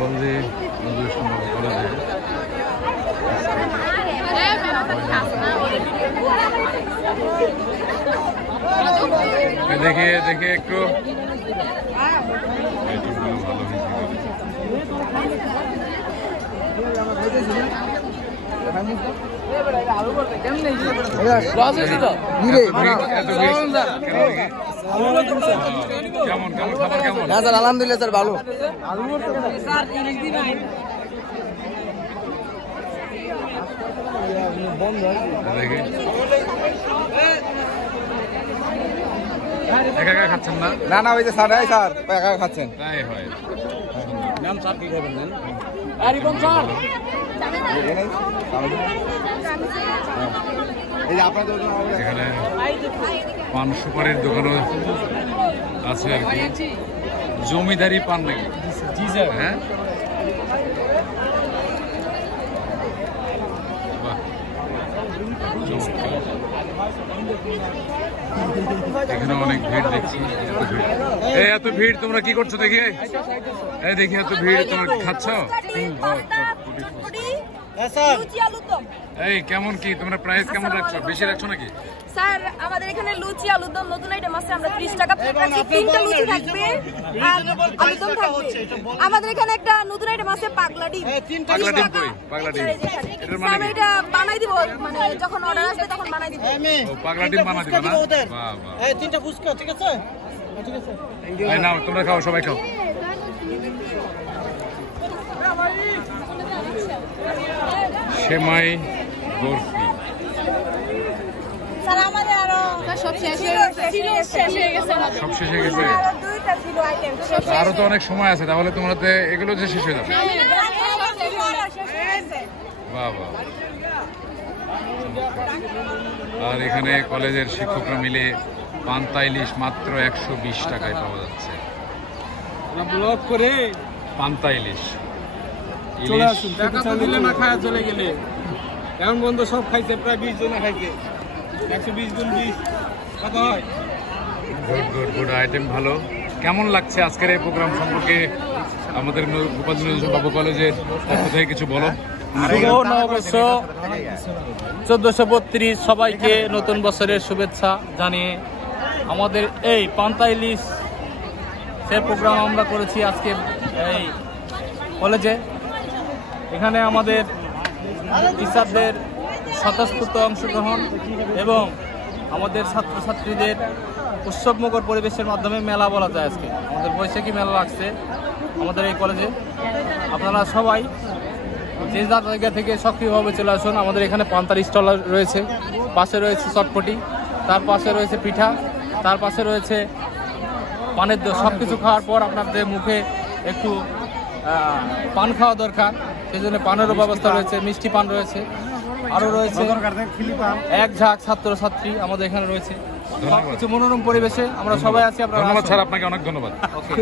কলেজে দেখে দেখে একটু আলহামদুলিল্লাহ স্যার ভালো। একা একা খাচ্ছেন না? না না ওই যে স্যার স্যার একা খাচ্ছেন। তাই হয়। নাম স্যার কি খাবেন? এখানে পান সুপারির দোকানও আছে আর কি। জমিদারি পান নাকি? জি স্যার। হ্যাঁ, এখানে অনেক ভিড় দেখছি। এত ভিড় তোমরা কি করছো দেখি? এই দেখি এত ভিড়, তোমরা খাচ্ছ? এই কেমন কি তোমরা প্রাইস কেমন রাখছো? বেশি রাখছো নাকি? স্যার আমাদের এখানে লুচি আলুর দম নতুন আইটেম আছে, আমরা 30 টাকা প্লেট রাখছি। 3টা লুচি থাকবে আর আলুর দম থাকবে। আমাদের এখানে একটা নতুন আইটেম আছে পাগলা ডিম। পাগলা ডিম কই? পাগলা ডিম এটার মানে আমি এটা বানাই দিব, মানে যখন অর্ডার আসবে তখন বানাই দিব। ও পাগলা ডিম বানাই দিবা না? বাহ বাহ। এই 3টা ফুচকা ঠিক আছে? ঠিক আছে। এই নাও তোমরা খাও, সবাই খাও। সেমাই বরফি স্যার আমাদের আরো সব শেষ হয়ে গেছে। সব শেষ হয়ে গেছে? আরো 2টা ছিল আইটেম। আরো তো অনেক সময় আছে, তাহলে তোমরা এগুলো যে শেষ হয়ে যাবে। বাহ বাহ। আর এখানে কলেজের শিক্ষকরা মিলে পান্তা ইলিশ মাত্র 120 টাকায় পাওয়া যাচ্ছে। ব্লগ করে পান্তা ইলিশ চলে আসুন। টাকা তো দিলে না, খাওয়া চলে গেলে। এখন বন্ধু সব খাইছে, প্রায় 20 জন খাইছে। 120 গুণ 20 কত হয়? গুড গুড গুড, আইটেম ভালো। কেমন লাগছে আজকের এই প্রোগ্রাম সম্পর্কে? আমাদের গোপালজি নজরুল বাবু কলেজের পক্ষ থেকে কিছু বলো। 1432 সবাইকে নতুন বছরের শুভেচ্ছা জানিয়ে আমাদের এই পান্তা ইলিশ প্রোগ্রাম আমরা করেছি আজকে এই কলেজে। এখানে আমাদের টিচারদের স্বতঃস্ফূর্ত অংশগ্রহণ এবং আমাদের ছাত্রছাত্রীদের উৎসবমুখর পরিবেশের মাধ্যমে মেলা বলা যায়। আজকে আমাদের বৈশাখী মেলা লাগছে আমাদের এই কলেজে। আপনারা সবাই যে যার জায়গা থেকে সক্রিয়ভাবে চলে আসুন। আমাদের এখানে পান্তার স্টল রয়েছে, পাশে রয়েছে চটপটি, তার পাশে রয়েছে পিঠা, তার পাশে রয়েছে পানের দই। সব কিছু খাওয়ার পর আপনাদের মুখে একটু পান খাওয়া দরকার, সেই জন্য পানেরও ব্যবস্থা রয়েছে, মিষ্টি পান রয়েছে, আরও রয়েছে এক ঝাঁক ছাত্রছাত্রী আমাদের এখানে রয়েছে। সব কিছু মনোরম পরিবেশে আমরা সবাই আছি। আপনারা ধন্যবাদ স্যার, আপনাকে অনেক ধন্যবাদ। ওকে।